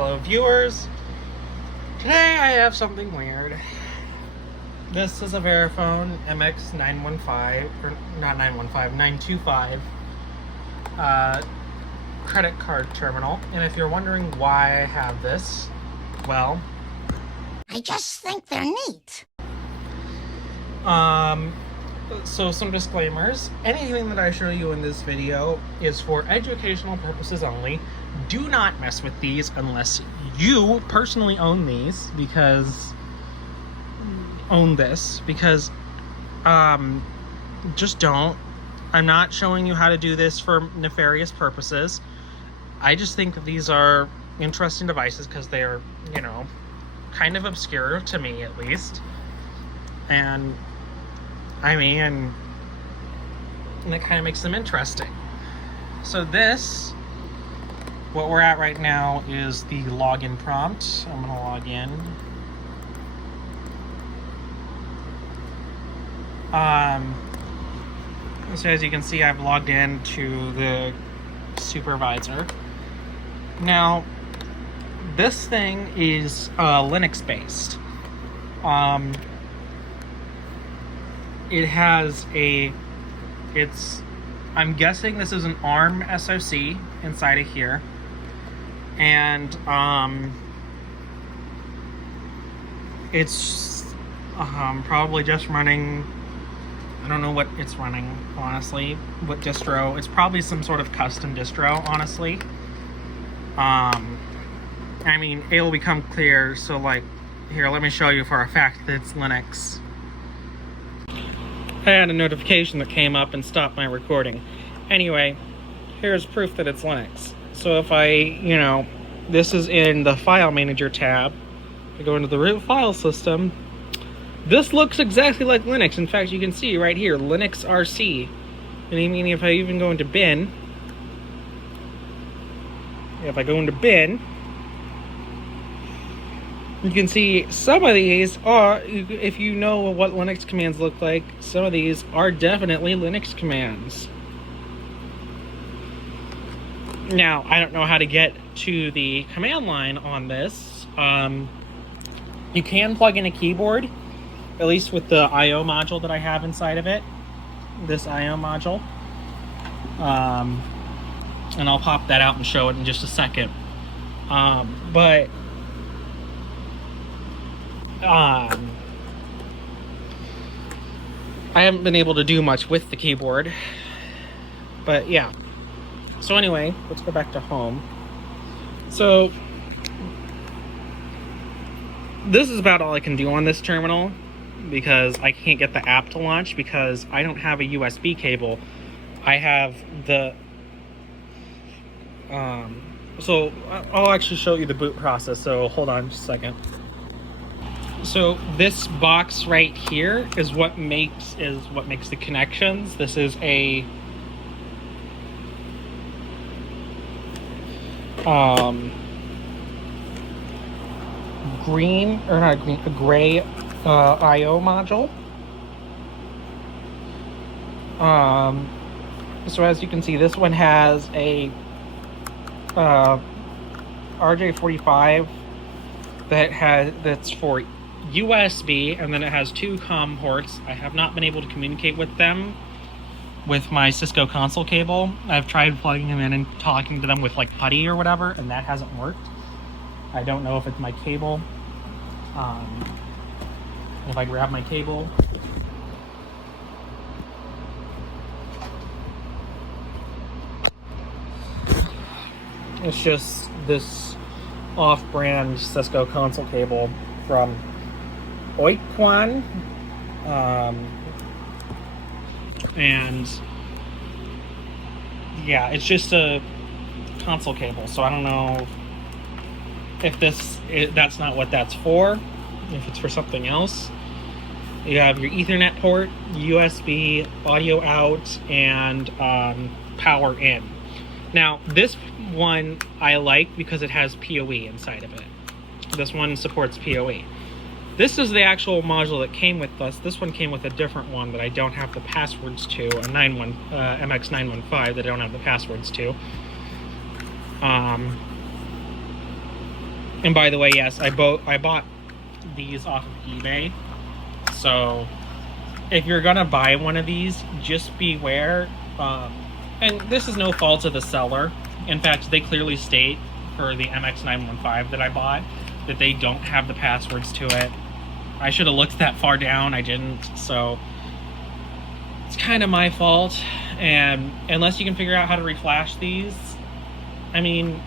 fellow viewers. Today I have something weird. This is a Verifone MX915, or not 925 credit card terminal. And if you're wondering why I have this, well, I just think they're neat. So some disclaimers. Anything that I show you in this video is for educational purposes only. Do not mess with these unless you personally own these, because just don't. I'm not showing you how to do this for nefarious purposes. I just think that these are interesting devices because they're, you know, kind of obscure to me at least. And I mean, and it kind of makes them interesting. So this, what we're at right now is the login prompt. I'm gonna log in. So as you can see, I've logged in to the supervisor. Now, this thing is Linux based. It has I'm guessing this is an ARM SoC inside of here. And it's probably just running, I don't know what it's running, honestly, what distro. It's probably some sort of custom distro, honestly. I mean, it'll become clear, so like, here, let me show you for a fact that it's Linux. I had a notification that came up and stopped my recording. Anyway, here's proof that it's Linux. So if I, this is in the File Manager tab. I go into the root file system. This looks exactly like Linux. In fact, you can see right here, Linux RC. And I mean, if I even go into bin, you can see some of these are, if you know what Linux commands look like, some of these are definitely Linux commands. Now, I don't know how to get to the command line on this. You can plug in a keyboard, at least with the I/O module that I have inside of it. This I/O module. And I'll pop that out and show it in just a second. But I haven't been able to do much with the keyboard, but yeah. So anyway, let's go back to home. So this is about all I can do on this terminal because I can't get the app to launch because I don't have a USB cable. I have the so I'll actually show you the boot process, so hold on just a second. So this box right here is what makes the connections. This is a gray I/O module. So as you can see, this one has a RJ45 that's for USB, and then it has two COM ports. I have not been able to communicate with them with my Cisco console cable. I've tried plugging them in and talking to them with like PuTTY or whatever, and that hasn't worked. I don't know if it's my cable. If I grab my cable, it's just this off-brand Cisco console cable from Oikwan, and yeah, it's just a console cable, so I don't know if that's not what that's for, if it's for something else. You have your Ethernet port, USB, audio out, and power in. Now, this one I like because it has PoE inside of it. This one supports PoE. This is the actual module that came with us. This one came with a different one that I don't have the passwords to, a MX915 that I don't have the passwords to. And by the way, yes, I bought these off of eBay. So if you're gonna buy one of these, just beware. And this is no fault of the seller. In fact, they clearly state for the MX915 that I bought that they don't have the passwords to it. I should have looked that far down. I didn't. So it's kind of my fault. And unless you can figure out how to reflash these, I mean,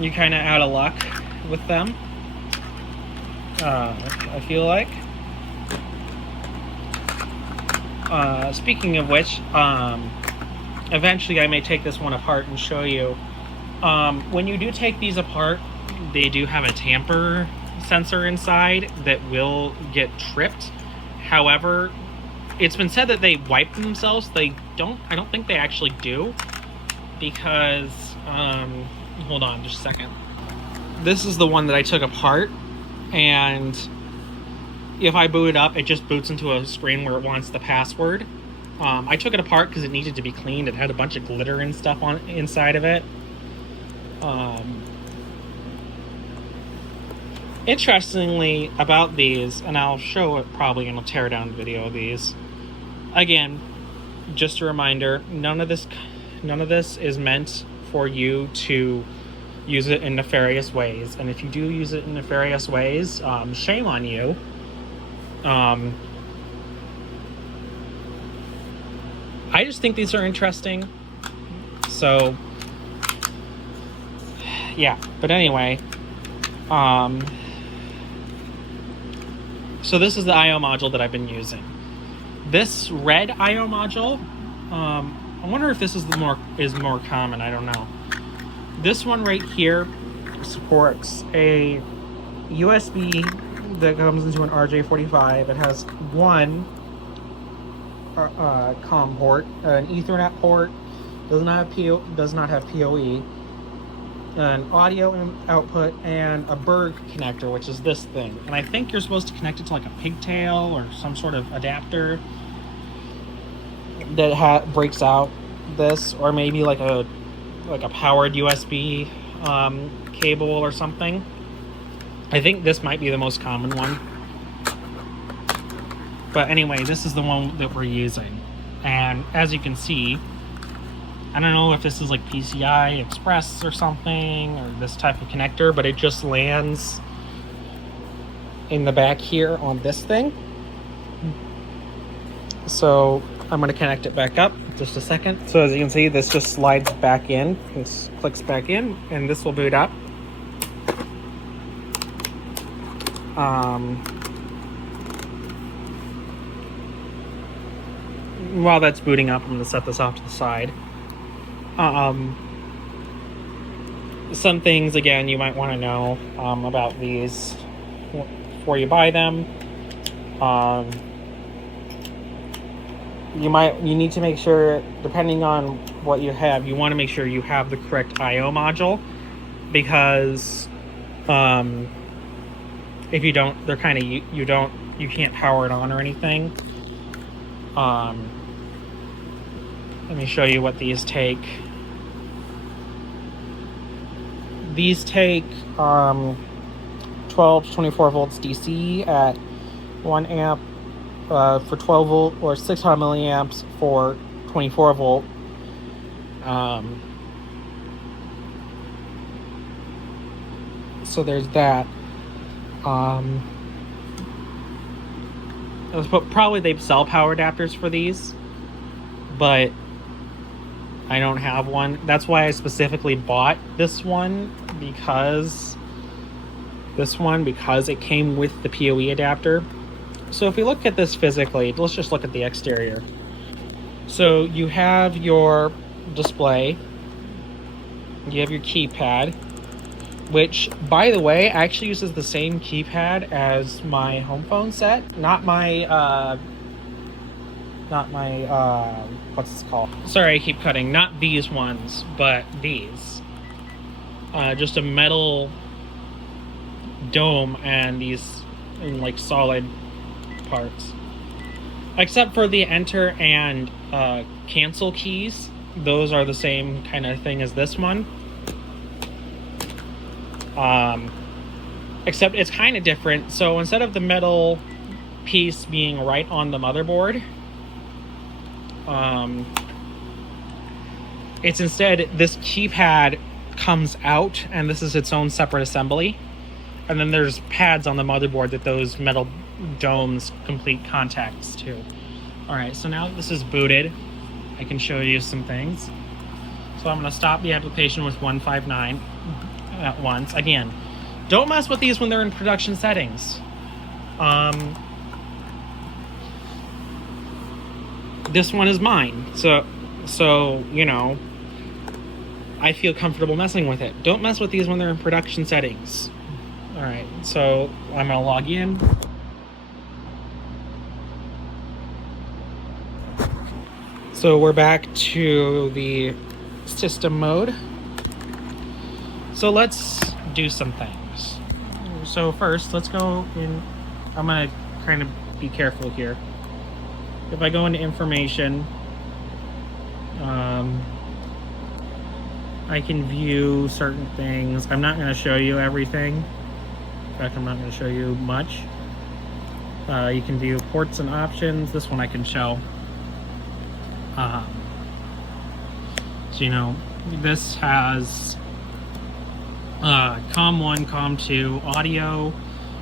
you're kind of out of luck with them. I feel like. Speaking of which, eventually I may take this one apart and show you. When you do take these apart, they do have a tamper sensor inside that will get tripped. However, it's been said that they wipe themselves. I don't think they actually do, because hold on just a second. This is the one that I took apart, and if I boot it up, it just boots into a screen where it wants the password. I took it apart because it needed to be cleaned. It had a bunch of glitter and stuff on inside of it. Interestingly about these, and I'll show it probably in a teardown video of these. Again, just a reminder, none of this is meant for you to use it in nefarious ways. And if you do use it in nefarious ways, shame on you. I just think these are interesting. So, yeah. But anyway, so this is the I/O module that I've been using. This red I/O module, I wonder if this is more common. I don't know. This one right here supports a USB that comes into an RJ45. It has one COM port, an Ethernet port, does not have PoE, an audio output, and a Berg connector, which is this thing. And I think you're supposed to connect it to like a pigtail or some sort of adapter that breaks out this, or maybe like a powered USB cable or something. I think this might be the most common one. But anyway, this is the one that we're using. And as you can see, I don't know if this is like PCI Express or something, or this type of connector, but it just lands in the back here on this thing. So I'm going to connect it back up just a second. So as you can see, this just slides back in. This clicks back in, and this will boot up. While that's booting up, I'm going to set this off to the side. Some things, again, you might want to know about these before you buy them. You need to make sure, depending on what you have, you want to make sure you have the correct I/O module, because if you don't, they're kind of you can't power it on or anything. Let me show you what these take. These take 12 to 24 volts DC at 1 amp for 12 volt, or 600 milliamps for 24 volt. So there's that. Probably they sell power adapters for these, but I don't have one. That's why I specifically bought this one, because it came with the PoE adapter. So if we look at this physically, let's just look at the exterior. So you have your display, you have your keypad, which, by the way, actually uses the same keypad as my home phone set. Not my what's this called? Sorry, I keep cutting. Not these ones, but these. Just a metal dome and these like solid parts. Except for the enter and cancel keys. those are the same kind of thing as this one. Except it's kind of different. So instead of the metal piece being right on the motherboard, it's instead this keypad comes out, and this is its own separate assembly. And then there's pads on the motherboard that those metal domes complete contacts to. All right, so now that this is booted, I can show you some things. So I'm going to stop the application with 159 at once. Again, don't mess with these when they're in production settings. This one is mine, so you know, I feel comfortable messing with it. Don't mess with these when they're in production settings. All right, so I'm gonna log in. So we're back to the system mode. So let's do some things. So first, let's go in. I'm gonna kind of be careful here. If I go into information, I can view certain things. I'm not going to show you everything. In fact, I'm not going to show you much. You can view ports and options. This one I can show. So, you know, this has COM1, COM2, audio,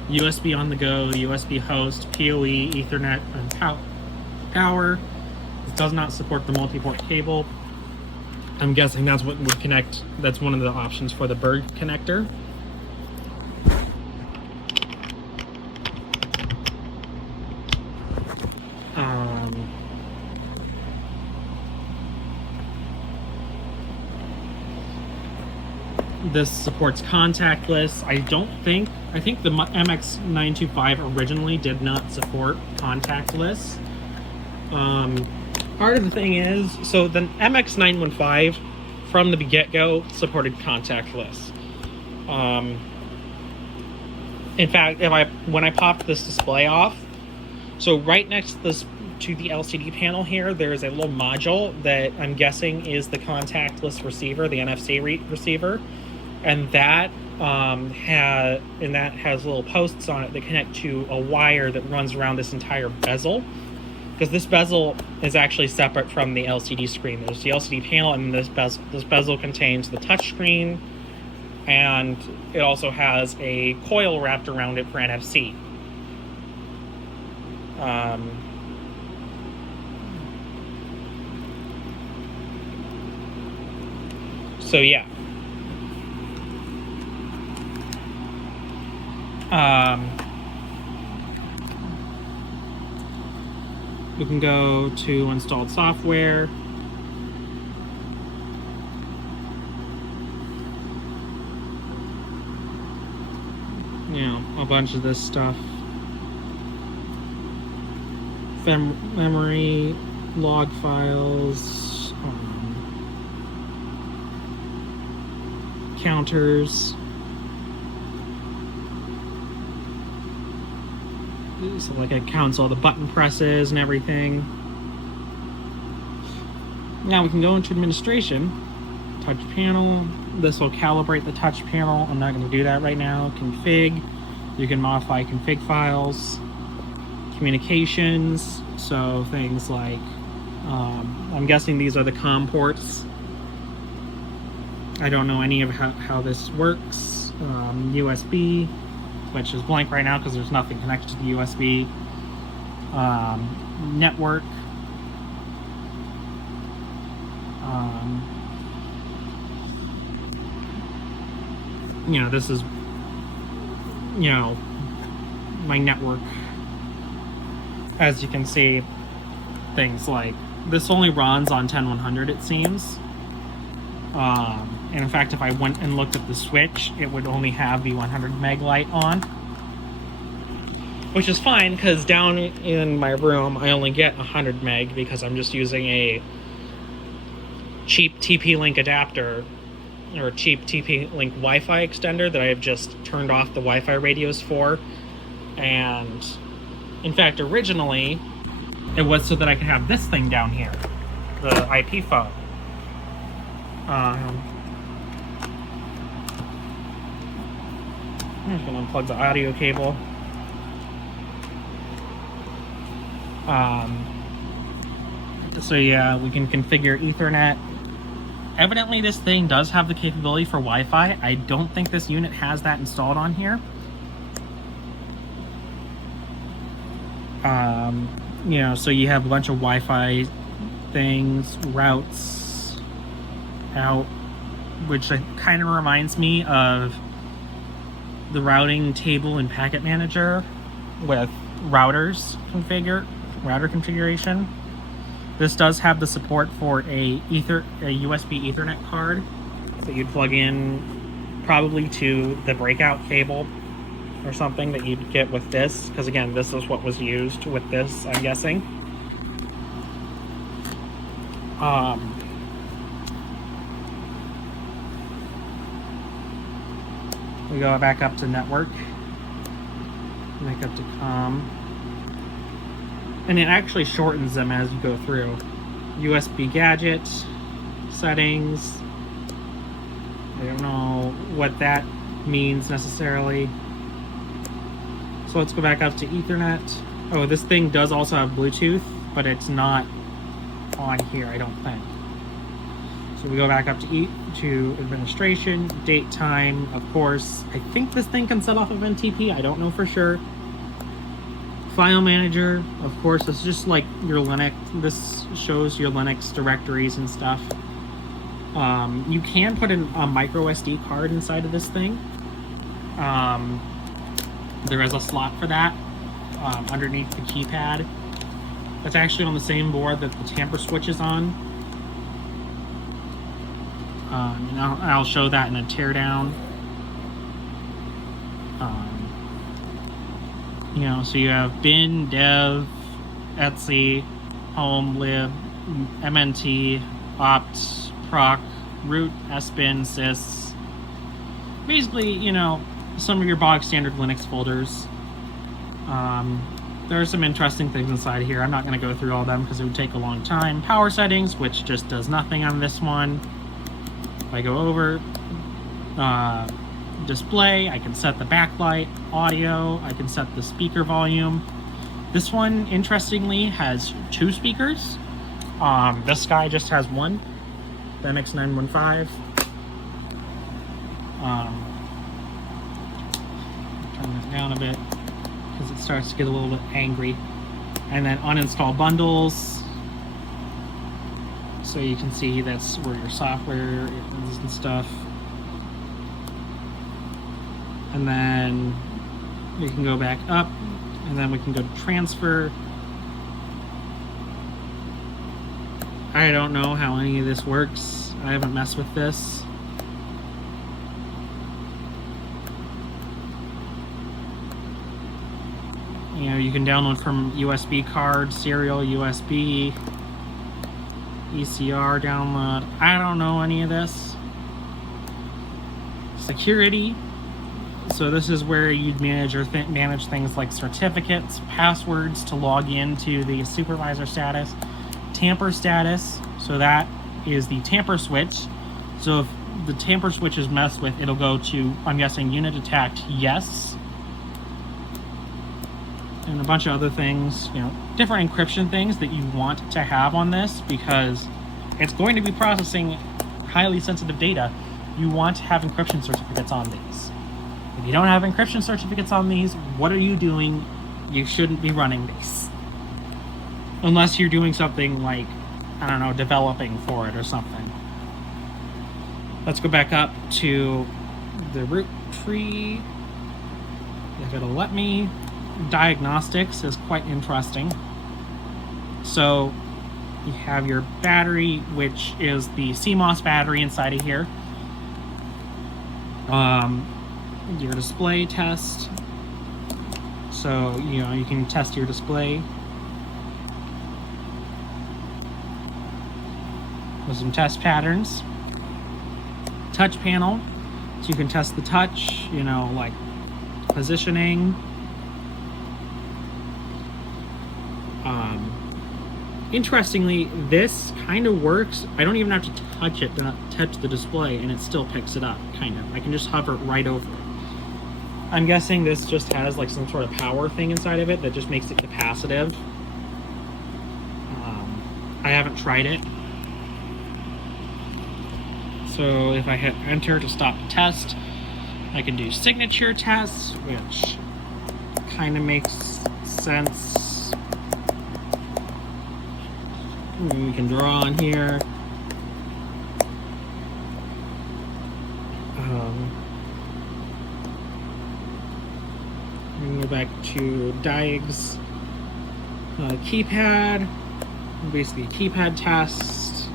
USB on the go, USB host, PoE, Ethernet, and power. It does not support the multi-port cable. I'm guessing that's what would connect. That's one of the options for the bird connector. This supports contactless. I think the MX925 originally did not support contactless. Part of the thing is, so the MX915 from the get-go supported contactless. In fact, when I popped this display off, so right next to the LCD panel here, there's a little module that I'm guessing is the contactless receiver, the NFC receiver, and that has little posts on it that connect to a wire that runs around this entire bezel. Because this bezel is actually separate from the LCD screen. There's the LCD panel, and this bezel contains the touch screen, and it also has a coil wrapped around it for NFC. So yeah. We can go to installed software. You know, a bunch of this stuff. Memory, log files, counters. So like it counts all the button presses and everything. Now we can go into administration, touch panel. This will calibrate the touch panel. I'm not going to do that right now. Config. You can modify config files. Communications. So things like, I'm guessing these are the COM ports. I don't know any of how this works. USB. Which is blank right now because there's nothing connected to the USB. Network. You know, this is, you know, my network. As you can see, things like this only runs on 10100, it seems. And in fact, if I went and looked at the switch, it would only have the 100 meg light on. Which is fine, because down in my room, I only get 100 meg because I'm just using a cheap TP-Link adapter, or a cheap TP-Link Wi-Fi extender that I have just turned off the Wi-Fi radios for. And in fact, originally, it was so that I could have this thing down here, the IP phone. I'm just going to unplug the audio cable. So yeah, we can configure Ethernet. Evidently this thing does have the capability for Wi-Fi. I don't think this unit has that installed on here. You know, so you have a bunch of Wi-Fi things, routes out, which kind of reminds me of the routing table in Packet Manager with router configuration. This does have the support for a USB Ethernet card that you'd plug in probably to the breakout cable or something that you'd get with this, because again, this is what was used with this, I'm guessing. We go back up to network, back up to COM, and it actually shortens them as you go through. USB gadget settings. I don't know what that means necessarily. So let's go back up to Ethernet. Oh, this thing does also have Bluetooth, but it's not on here, I don't think. So we go back up to administration, date, time, of course. I think this thing can set off of NTP, I don't know for sure. File manager, of course, it's just like your Linux. This shows your Linux directories and stuff. You can put a micro SD card inside of this thing. There is a slot for that underneath the keypad. That's actually on the same board that the tamper switch is on. And I'll show that in a teardown. You know, so you have bin, dev, etc, home, lib, mnt, opt, proc, root, sbin, sys. Basically, you know, some of your bog standard Linux folders. There are some interesting things inside here. I'm not going to go through all of them because it would take a long time. Power settings, which just does nothing on this one. If I go over display, I can set the backlight, audio, I can set the speaker volume. This one, interestingly, has 2 speakers. This guy just has one, the MX915. Turn this down a bit because it starts to get a little bit angry. And then uninstall bundles. So you can see that's where your software is and stuff. And then we can go back up, and then we can go to transfer. I don't know how any of this works. I haven't messed with this. You know, you can download from USB card, serial USB, ECR download. I don't know any of this. Security. So this is where you'd manage things like certificates, passwords to log into the supervisor status, tamper status. So that is the tamper switch. So if the tamper switch is messed with, it'll go to, I'm guessing, unit attacked yes. And a bunch of other things, you know, different encryption things that you want to have on this because it's going to be processing highly sensitive data. You want to have encryption certificates on these. If you don't have encryption certificates on these, what are you doing? You shouldn't be running these. Unless you're doing something like, I don't know, developing for it or something. Let's go back up to the root tree. If it'll let me. Diagnostics is quite interesting. So you have your battery, which is the CMOS battery inside of here. Your display test. So, you know, you can test your display with some test patterns. Touch panel. So you can test the touch, you know, like positioning. Interestingly, this kind of works. I don't even have to touch it, to touch the display, and it still picks it up, kind of. I can just hover right over it. I'm guessing this just has like some sort of power thing inside of it that just makes it capacitive. I haven't tried it. So if I hit enter to stop the test, I can do signature tests, which kind of makes sense. We can draw on here. We can go back to Diag's keypad, basically keypad test.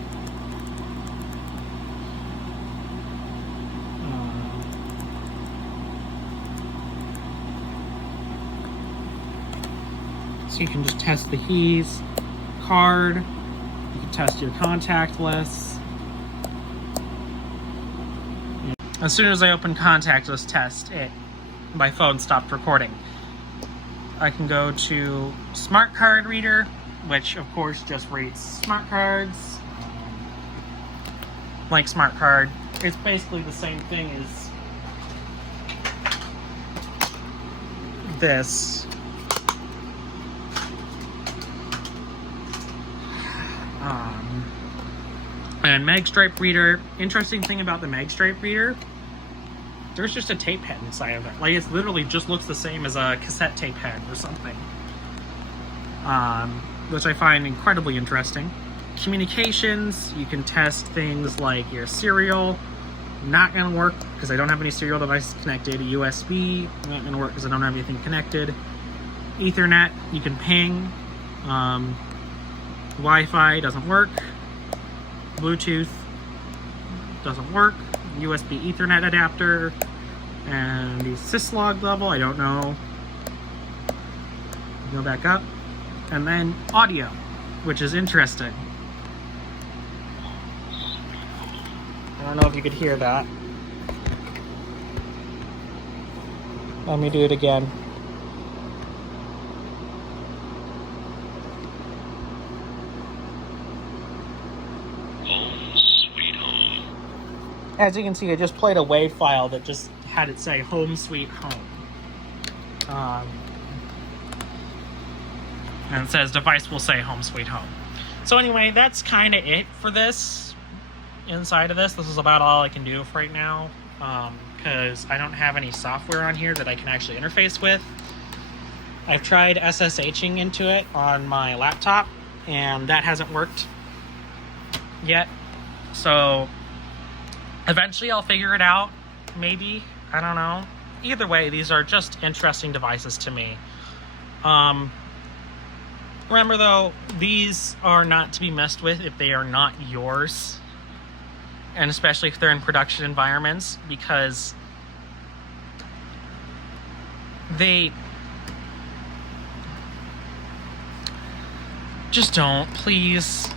So you can just test the keys, card, you can test your contact list. As soon as I open contact list test, my phone stopped recording. I can go to smart card reader, which of course just reads smart cards. Like smart card, it's basically the same thing as this. And Magstripe reader. Interesting thing about the Magstripe reader, there's just a tape head inside of it. Like, it literally just looks the same as a cassette tape head or something. Which I find incredibly interesting. Communications, you can test things like your serial. Not gonna work because I don't have any serial devices connected. USB, not gonna work because I don't have anything connected. Ethernet, you can ping. Wi-Fi doesn't work. Bluetooth doesn't work. USB Ethernet adapter. And the syslog level, I don't know. Go back up. And then audio, which is interesting. I don't know if you could hear that. Let me do it again. As you can see, I just played a WAV file that just had it say Home Sweet Home. And it says device will say Home Sweet Home. So anyway, that's kind of it for this. Inside of this is about all I can do for right now. Because I don't have any software on here that I can actually interface with. I've tried SSHing into it on my laptop, and that hasn't worked yet. So eventually I'll figure it out, maybe. I don't know. Either way, these are just interesting devices to me. Remember though, these are not to be messed with if they are not yours. And especially if they're in production environments, because they just please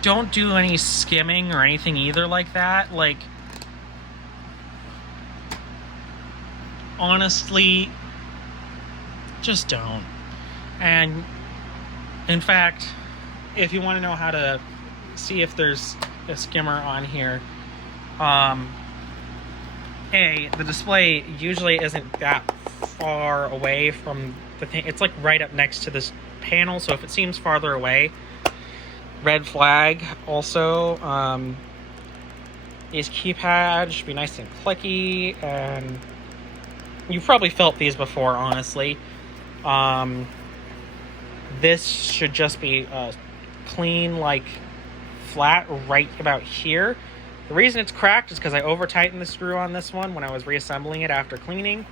don't do any skimming or anything either like that. Like, honestly, just don't. And in fact, if you want to know how to see if there's a skimmer on here, the display usually isn't that far away from the thing. It's like right up next to this panel, so if it seems farther away, red flag. Also, these keypads should be nice and clicky, and you've probably felt these before, honestly. This should just be clean, like flat right about here. The reason it's cracked is because I over-tightened the screw on this one when I was reassembling it after cleaning.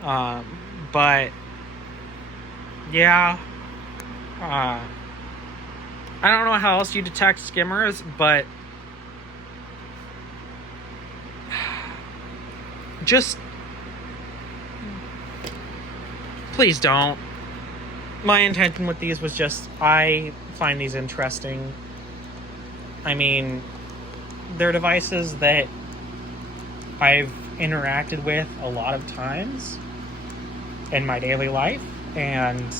But yeah, I don't know how else you detect skimmers, but just please don't. My intention with these was just, I find these interesting. I mean, they're devices that I've interacted with a lot of times in my daily life, and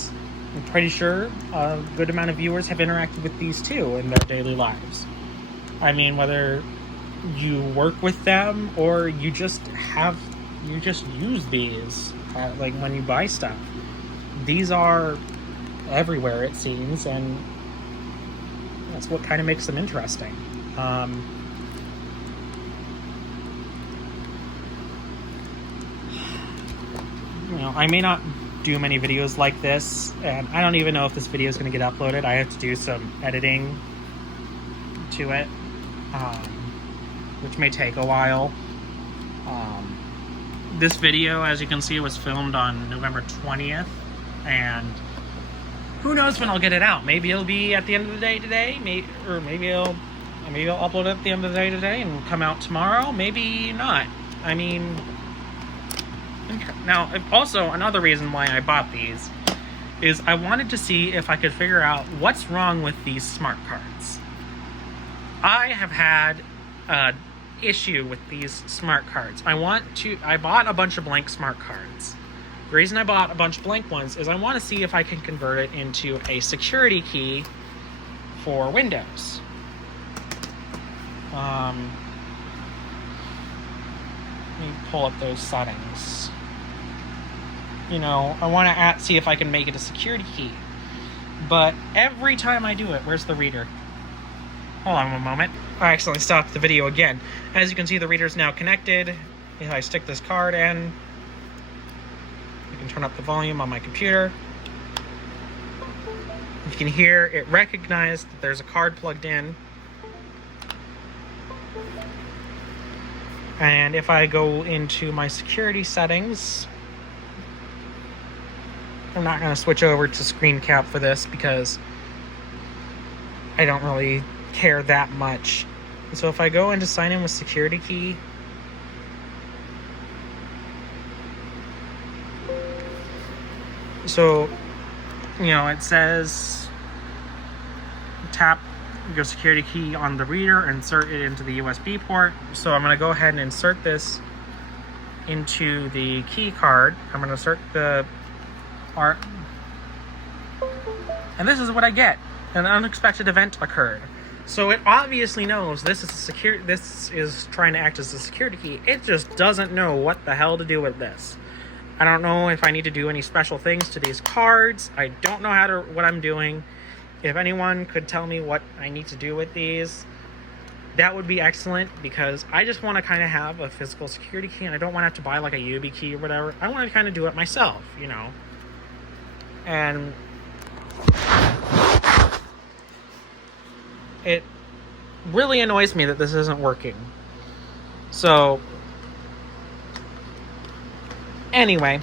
I'm pretty sure a good amount of viewers have interacted with these too in their daily lives. I mean, whether you work with them or you just use these, like when you buy stuff. These are everywhere, it seems, and that's what kind of makes them interesting. You know, I may not do many videos like this, and I don't even know if this video is going to get uploaded. I have to do some editing to it, which may take a while. This video, as you can see, was filmed on November 20th, and who knows when I'll get it out. Maybe it'll be at the end of the day today, maybe I'll upload it at the end of the day today and come out tomorrow. Maybe not. I mean, now, also another reason why I bought these is I wanted to see if I could figure out what's wrong with these smart cards. I have had an issue with these smart cards. I bought a bunch of blank smart cards. The reason I bought a bunch of blank ones is I want to see if I can convert it into a security key for Windows. Let me pull up those settings. You know, I want to see if I can make it a security key. But every time I do it, where's the reader? Hold on one moment. I accidentally stopped the video again. As you can see, the reader is now connected. If I stick this card in, I can turn up the volume on my computer. You can hear it recognized that there's a card plugged in. And if I go into my security settings, I'm not going to switch over to screen cap for this because I don't really care that much. So if I go into sign in with security key, so, you know, it says tap your security key on the reader, insert it into the USB port. So I'm going to go ahead and insert this into the key card. I'm going to insert the art, and this is what I get. An unexpected event occurred. So it obviously knows this is trying to act as a security key. It just doesn't know what the hell to do with this. I don't know if I need to do any special things to these cards. I don't know what I'm doing. If anyone could tell me what I need to do with these, that would be excellent, because I just want to kind of have a physical security key, and I don't want to have to buy like a YubiKey key or whatever. I want to kind of do it myself, you know. And it really annoys me that this isn't working. So, anyway,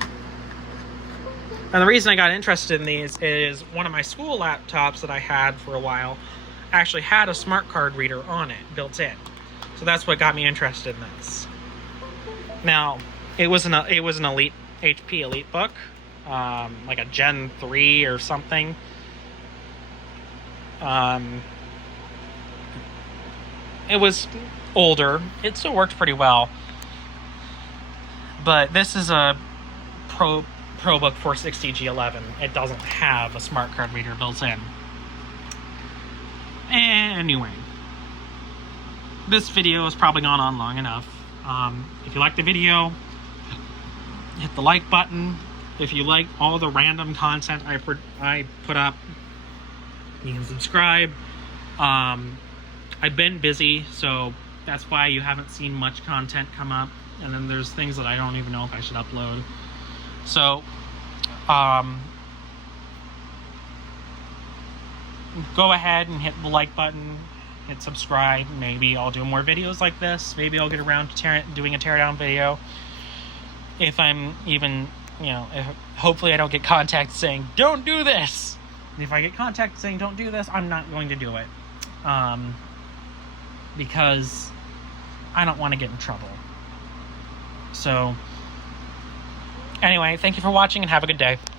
and the reason I got interested in these is one of my school laptops that I had for a while actually had a smart card reader on it, built in. So that's what got me interested in this. Now, it was an Elite HP Elite book, like a Gen 3 or something. It was older. It still worked pretty well. But this is a ProBook 460 G11. It doesn't have a smart card reader built in. Anyway, this video has probably gone on long enough. If you like the video, hit the like button. If you like all the random content I put up, you can subscribe. I've been busy, so that's why you haven't seen much content come up. And then there's things that I don't even know if I should upload. So, go ahead and hit the like button, hit subscribe. Maybe I'll do more videos like this. Maybe I'll get around to doing a teardown video. If I'm even, you know, hopefully I don't get contact saying, don't do this. And if I get contact saying, don't do this, I'm not going to do it. Because I don't want to get in trouble. So, anyway, thank you for watching and have a good day.